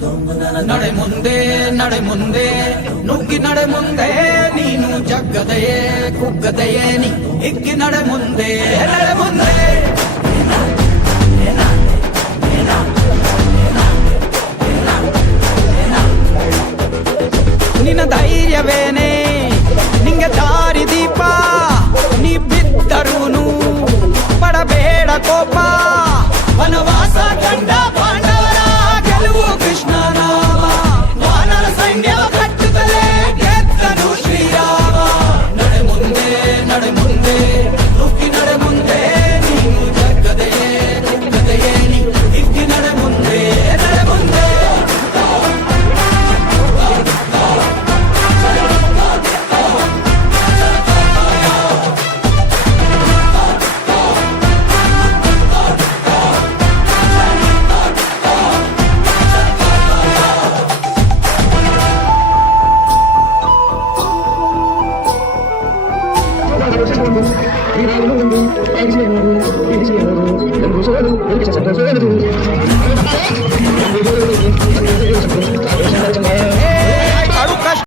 ನಡೆ ಮುಂದೆ ನಡೆ ಮುಂದೆ ನುಗ್ಗಿ ನಡೆ ಮುಂದೆ ನೀನು ಜಗ್ಗದೆಯೇ ಕುಗ್ಗದೆಯೇ ನೀ ಹಿಗ್ಗಿ ನಡೆ ಮುಂದೆ ನಡೆ ಮುಂದೆ ನಿನ್ನ ಧೈರ್ಯವೇನೆ ನಿಂಗೆ ದಾರಿ ದೀಪ ನೀ ಬಿದ್ದರೂನು ಪಡಬೇಡ ಕೋಪ ವನವಾಸ ಕಂಡ ಪಾಂಡವರ ಗೆಲುವು ಕೃಷ್ಣ ನಾಮ ವಾನರ ಸೈನ್ಯ ಕಟ್ಟುತ್ತಲೇ ಗೆದ್ದನು ಶ್ರೀರಾಮ ನಡೆ ಮುಂದೆ ನುಗ್ಗಿ ನಡೆ ಮುಂದೆ ನೀನು ಜಗ್ಗದೆಯೇ ಕುಗ್ಗದೆಯೇ ನೀ ಹಿಗ್ಗಿ ನಡೆ ಮುಂದೆ ನಡೆ ಮುಂದೆ ಶ್ರೀರಾಮ